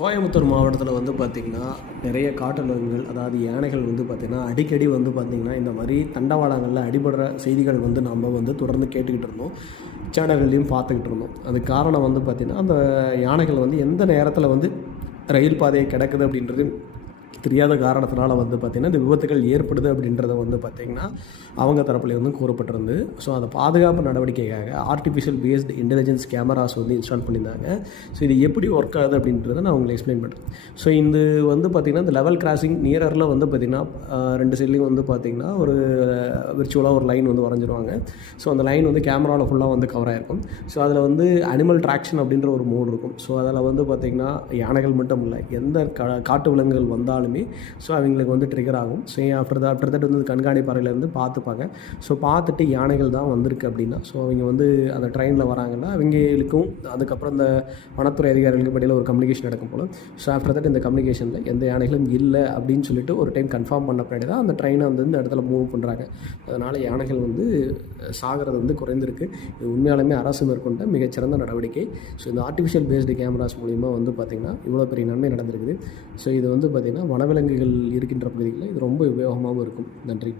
கோயம்புத்தூர் மாவட்டத்தில் வந்து பார்த்திங்கன்னா நிறைய காட்டு விலங்குகள் அதாவது யானைகள் வந்து பார்த்திங்கன்னா அடிக்கடி வந்து பார்த்திங்கன்னா இந்த மாதிரி தண்டவாளங்களில் அடிபடுற செய்திகள் வந்து நம்ம வந்து தொடர்ந்து கேட்டுக்கிட்டு இருந்தோம். சேனல்கள்லையும் பார்த்துக்கிட்டு இருந்தோம். அது காரணம் வந்து பார்த்திங்கன்னா அந்த யானைகள் வந்து எந்த நேரத்தில் வந்து ரயில் பாதையை கிடக்குது அப்படின்றது தெரியாத காரணத்தினால வந்து பார்த்திங்கன்னா இந்த விபத்துகள் ஏற்படுது அப்படின்றத வந்து பார்த்திங்கன்னா அவங்க தரப்பில் வந்து கூறப்பட்டிருந்து. ஸோ அதை பாதுகாப்பு நடவடிக்கைக்காக ஆர்டிஃபிஷியல் பேஸ்டு இன்டெலிஜென்ஸ் கேமராஸ் வந்து இன்ஸ்டால் பண்ணியிருந்தாங்க. ஸோ இது எப்படி ஒர்க் ஆகுது அப்படின்றத நான் உங்களுக்கு எக்ஸ்பிளைன் பண்ணுறேன் ஸோ இந்த வந்து பார்த்திங்கன்னா இந்த லெவல் கிராசிங் நியரில் வந்து பார்த்திங்கன்னா ரெண்டு சைட்லேயும் வந்து பார்த்திங்கன்னா ஒரு விர்ச்சுவலாக ஒரு லைன் வந்து வரைஞ்சிருவாங்க. ஸோ அந்த லைன் வந்து கேமராவில் ஃபுல்லாக வந்து கவர் ஆகிருக்கும் ஸோ அதில் வந்து அனிமல் ட்ராக்ஷன் அப்படின்ற ஒரு மோடு இருக்கும். ஸோ அதில் வந்து பார்த்திங்கன்னா யானைகள் மட்டும் இல்லை எந்த கா காட்டு விலங்குகள் இருந்தாலுமே ஸோ அவங்களுக்கு வந்து ட்ரிகர் ஆகும். ஸோ ஆஃப்டர் ஆஃப்டர் தட் வந்து கண்காணிப்பாறையிலேருந்து பார்த்துப்பாங்க. ஸோ பார்த்துட்டு யானைகள் தான் வந்திருக்கு அப்படின்னா ஸோ அவங்க வந்து அந்த ட்ரெயினில் வராங்கன்னா அவங்களுக்கும் அதுக்கப்புறம் இந்த வனத்துறை அதிகாரிகளுக்கு படியில் ஒரு கம்யூனிகேஷன் நடக்கும் போல். ஸோ ஆஃப்டர் தட் இந்த கம்யூனிகேஷனில் எந்த யானைகளும் இல்லை அப்படின்னு சொல்லிட்டு ஒரு டைம் கன்ஃபார்ம் பண்ண பின்னாடி தான் அந்த ட்ரெயினை வந்து இந்த இடத்துல மூவ் பண்ணுறாங்க அதனால் யானைகள் வந்து சாகிறது வந்து குறைந்திருக்கு. இது உண்மையாலுமே அரசு மேற்கொண்ட மிகச்சிறந்த நடவடிக்கை. ஸோ இந்த ஆர்டிஃபிஷியல் பேஸ்டு கேமராஸ் மூலிமா வந்து பார்த்திங்கன்னா இவ்வளோ பெரிய நன்மை நடந்திருக்குது. ஸோ இது வந்து பார்த்திங்கன்னா வனவிலங்குகள் இருக்கின்ற பகுதிகளில் இது ரொம்ப உபயோகமாகவும் இருக்கும். நன்றி.